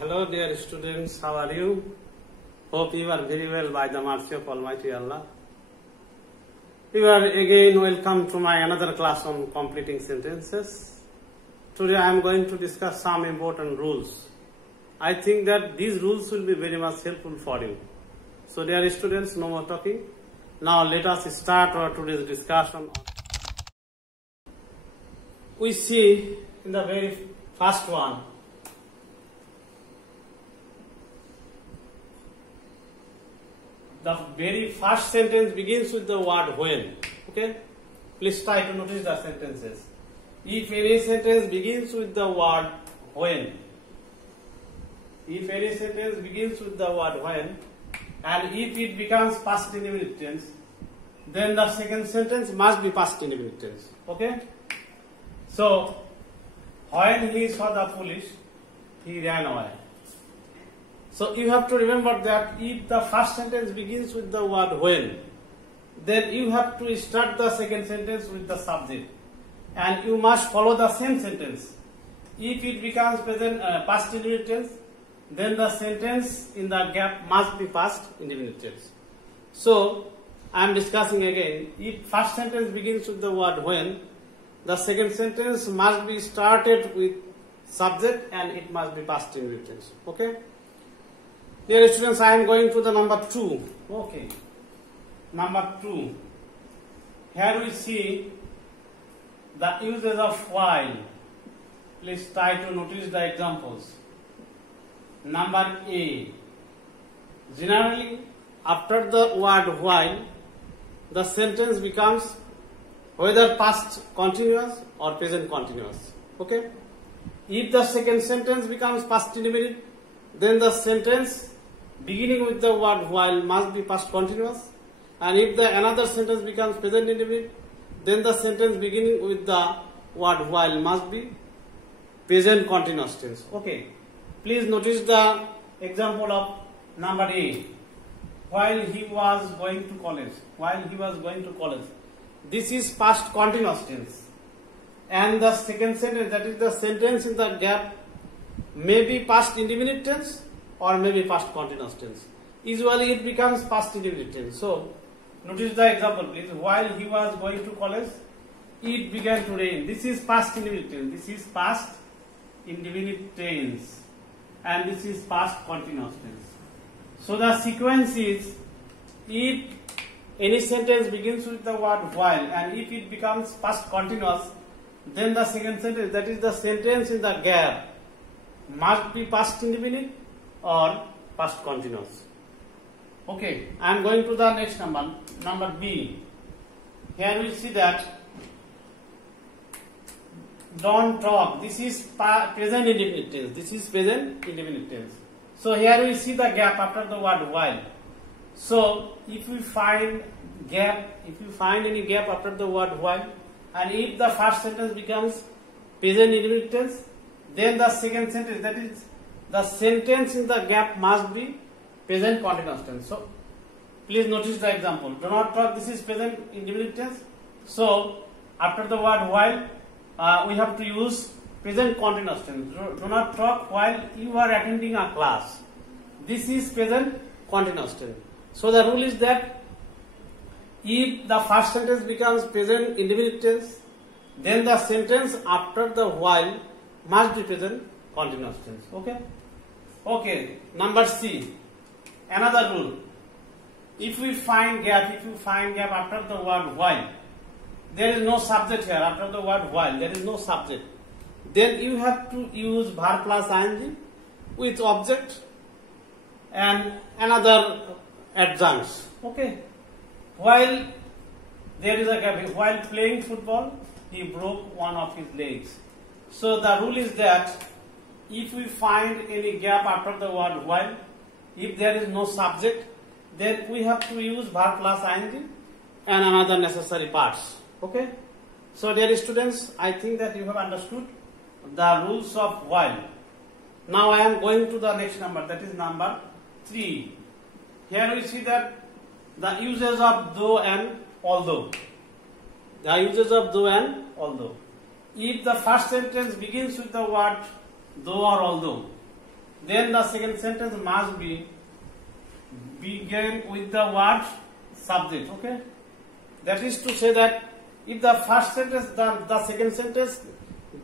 Hello dear students, how are you? Hope you are very well by the mercy of Almighty Allah. You are again welcome to my another class on completing sentences. Today I am going to discuss some important rules. I think that these rules will be very much helpful for you. So dear students, no more talking. Now let us start our today's discussion. We see in the very first one, the very first sentence begins with the word when. Okay? Please try to notice the sentences. If any sentence begins with the word when, and if it becomes past indefinite tense, then the second sentence must be past indefinite tense. Okay? So, when he saw the police, he ran away. So you have to remember that if the first sentence begins with the word when, then you have to start the second sentence with the subject, and you must follow the same sentence. If it becomes present past indefinite tense, then the sentence in the gap must be past indefinite tense. So I am discussing again. If first sentence begins with the word when, the second sentence must be started with subject and it must be past indefinite tense. Okay? Dear students, I am going to the number 2. Okay. Number 2. Here we see the uses of while. Please try to notice the examples. Number A. Generally, after the word while, the sentence becomes whether past continuous or present continuous. Okay? If the second sentence becomes past indefinite, then the sentence beginning with the word while must be past continuous, and if the another sentence becomes present indefinite, then the sentence beginning with the word while must be present continuous tense. Okay. Please notice the example of number A. While he was going to college. This is past continuous tense. And the second sentence, that is the sentence in the gap, may be past indefinite tense or maybe past continuous tense. Usually it becomes past indefinite tense. So, notice the example please. While he was going to college, it began to rain. This is past indefinite tense. And this is past continuous tense. So, the sequence is, if any sentence begins with the word while and if it becomes past continuous, then the second sentence, that is the sentence in the gap, must be past indefinite or past continuous. Okay, I am going to the next number B. Here we see that don't talk. This is present indefinite tense. So here we see the gap after the word while. So if we find any gap after the word while, and if the first sentence becomes present indefinite tense, then the second sentence, that is the sentence in the gap, must be present continuous tense. So please notice the example. Do not talk. This is present indefinite tense. So after the word while, we have to use present continuous tense. Do not talk while you are attending a class. This is present continuous tense. So the rule is that if the first sentence becomes present indefinite tense, then the sentence after the while must be present continuous tense. Okay? Okay. Number C. Another rule. If you find gap after the word while, there is no subject here. After the word while, there is no subject. Then you have to use verb plus ing with object and another adjuncts. Okay. While there is a gap, while playing football, he broke one of his legs. So the rule is that if we find any gap after the word while, if there is no subject, then we have to use verb plus ing and another necessary parts. Okay. So dear students, I think that you have understood the rules of while. Now I am going to the next number, that is number 3. Here we see that the uses of though and although. If the first sentence begins with the word though or although, then the second sentence must be begin with the word subject. Okay, that is to say that if the first sentence, the second sentence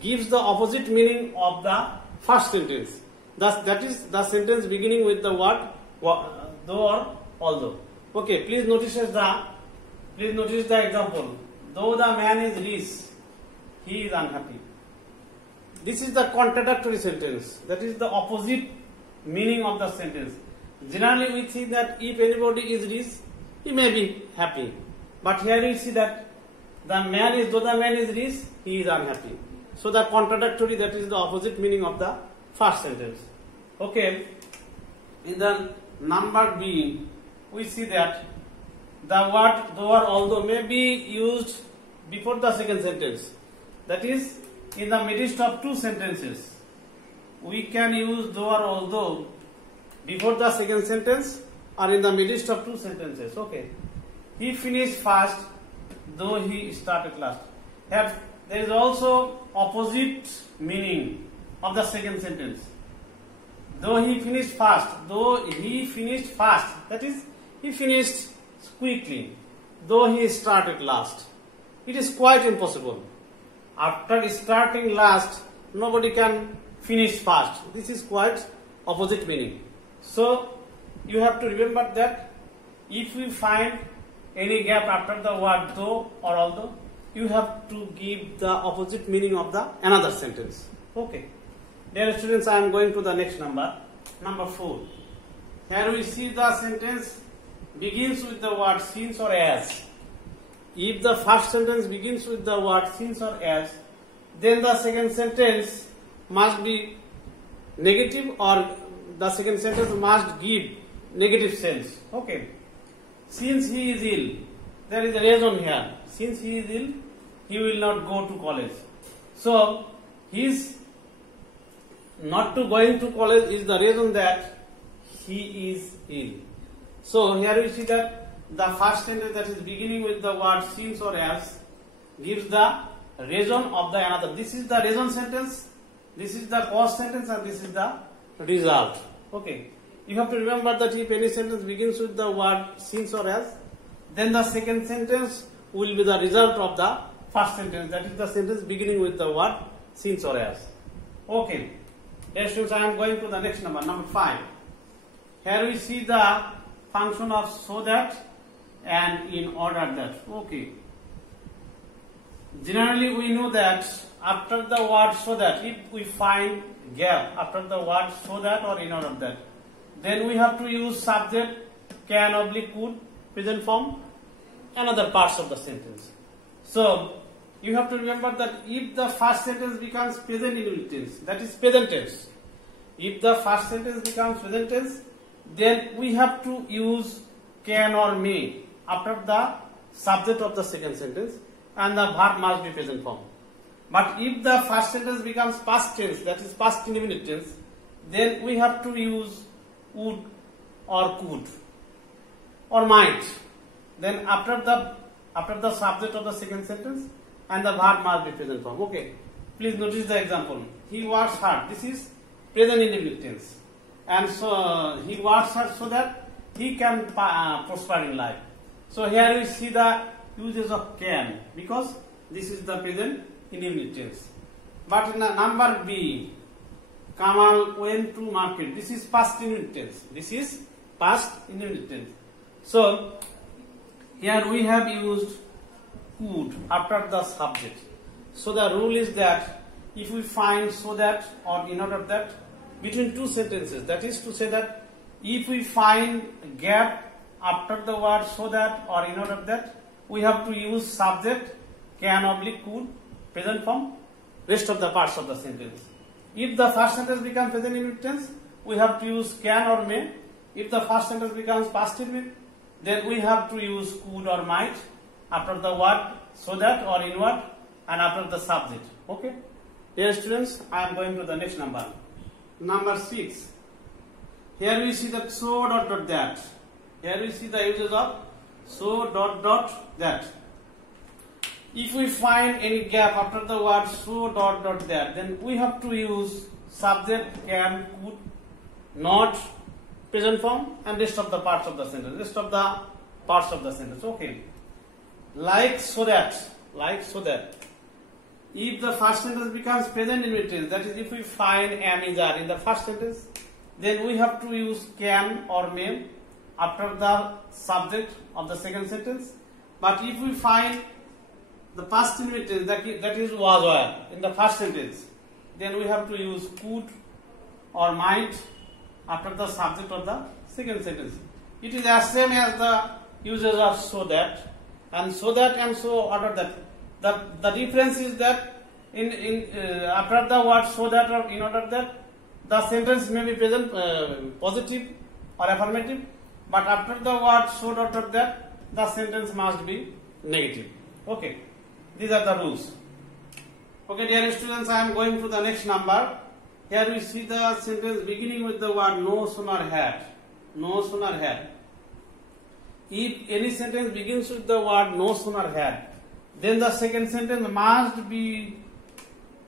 gives the opposite meaning of the first sentence. Thus, that is the sentence beginning with the word though or although. Okay, please notice the example. Though the man is rich, he is unhappy. This is the contradictory sentence. That is the opposite meaning of the sentence. Generally, we think that if anybody is rich, he may be happy. But here we see that though the man is rich, he is unhappy. So the contradictory, that is the opposite meaning of the first sentence. Okay. In the number B, we see that the word though or although may be used before the second sentence. That is, in the midst of two sentences, we can use though or although before the second sentence or in the midst of two sentences. Okay. He finished first, though he started last. Here, there is also opposite meaning of the second sentence. Though he finished fast, that is, he finished quickly, though he started last. It is quite impossible. After starting last, nobody can finish fast. This is quite opposite meaning. So, you have to remember that if we find any gap after the word though or although, you have to give the opposite meaning of the another sentence. Okay. Dear students, I am going to the next number 4. Here we see the sentence begins with the word since or as. If the first sentence begins with the word since or as, then the second sentence must be negative, or the second sentence must give negative sense. Okay. Since he is ill, there is a reason here. Since he is ill, he will not go to college. So, his not to going to college is the reason that he is ill. So, here we see that the first sentence, that is beginning with the word since or as, gives the reason of the another. This is the reason sentence, this is the cause sentence, and this is the result. Okay. You have to remember that if any sentence begins with the word since or as, then the second sentence will be the result of the first sentence. That is the sentence beginning with the word since or as. Okay. Yes, students, I am going to the next number 5. Here we see the function of so that and in order that. Okay. Generally, we know that after the word so that, if we find gap after the word so that or in order that, then we have to use subject, can, oblique, could, present form, and other parts of the sentence. So, you have to remember that if the first sentence becomes present indefinite tense, that is present tense. If the first sentence becomes present tense, then we have to use can or may after the subject of the second sentence, and the verb must be present form. But if the first sentence becomes past tense, that is past indefinite tense, then we have to use would or could or might. Then after the subject of the second sentence, and the verb must be present form. Okay. Please notice the example. He works hard. This is present indefinite tense. And so he works hard so that he can prosper in life. So here we see the uses of can, because this is the present indefinite tense. But in the number B, Kamal went to market. This is past indefinite tense. This is past indefinite tense. So here we have used could after the subject. So the rule is that if we find so that or in order that between two sentences, that is to say that if we find gap after the word so that or in order that, we have to use subject, can, oblique, could, present form, rest of the parts of the sentence. If the first sentence becomes present indefinite tense, we have to use can or may. If the first sentence becomes past indefinite, then we have to use could or might after the word so that or in word, and after the subject. Okay. Dear students, I am going to the next number. Number 6. Here we see that so dot dot that. Here we see the uses of so dot dot that. If we find any gap after the word so dot dot that, then we have to use subject, can, could, not present form, and rest of the parts of the sentence. Rest of the parts of the sentence. Okay. Like so that. If the first sentence becomes present indefinite tense, that is, if we find am, is, are in the first sentence, then we have to use can or may after the subject of the second sentence. But if we find the past indefinite tense, that is was, were in the first sentence, then we have to use could or might after the subject of the second sentence. It is as same as the usage of so that and so order that. The difference is that in after the word so that or in order that, the sentence may be present positive or affirmative, but after the word so order that, the sentence must be negative. Okay, these are the rules. Okay, dear students, I am going to the next number. Here we see the sentence beginning with the word no sooner had. No sooner had. If any sentence begins with the word no sooner had, then the second sentence must be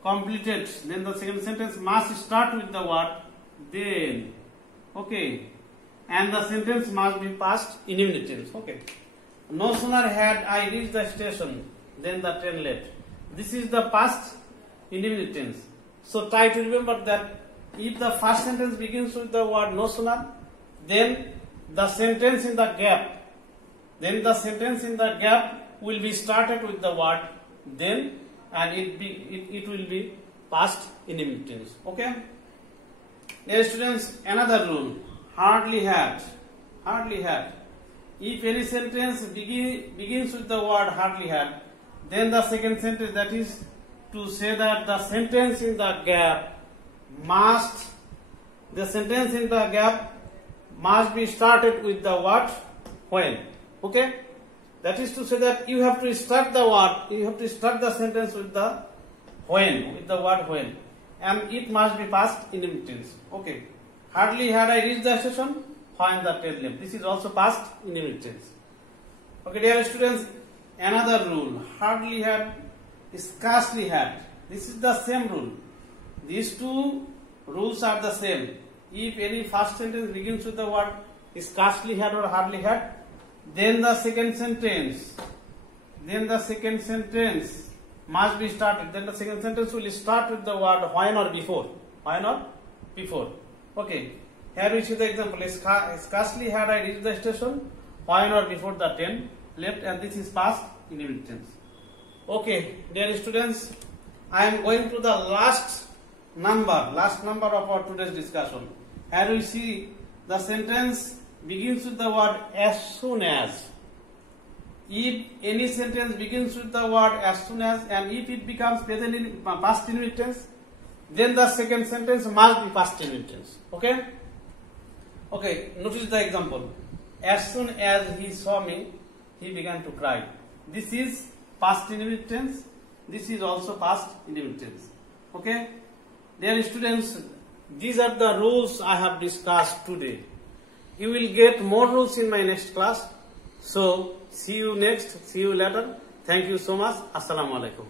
completed. Then the second sentence must start with the word then. Okay. And the sentence must be past indefinite tense. Okay. No sooner had I reached the station, then the train left. This is the past indefinite tense. So try to remember that if the first sentence begins with the word no sooner, then the sentence in the gap will be started with the word then, and it will be past indefinite tense. Okay. Dear students, another rule: hardly had. If any sentence begins with the word hardly had, then the second sentence, that is to say that the sentence in the gap must be started with the word when. Okay. That is to say that you have to start the sentence with the word when, and it must be past indefinite tense. Okay. Hardly had I reached the station when the train left. This is also past indefinite tense. Okay, dear students, another rule: hardly had, scarcely had. This is the same rule. These two rules are the same. If any first sentence begins with the word scarcely had or hardly had, then the second sentence must be started. Then the second sentence will start with the word when or before. Okay. Here we see the example: scarcely had I reached the station when or before the train left, and this is past indefinite tense. Okay, dear students, I am going to the last number of our today's discussion. Here we see the sentence begins with the word as soon as. If any sentence begins with the word as soon as, and if it becomes present in past indefinite tense, then the second sentence must be past indefinite tense. Okay? Okay, notice the example. As soon as he saw me, he began to cry. This is past indefinite tense. This is also past indefinite tense. Okay? Dear students, these are the rules I have discussed today. You will get more rules in my next class. So, see you later. Thank you so much. Assalamu alaikum.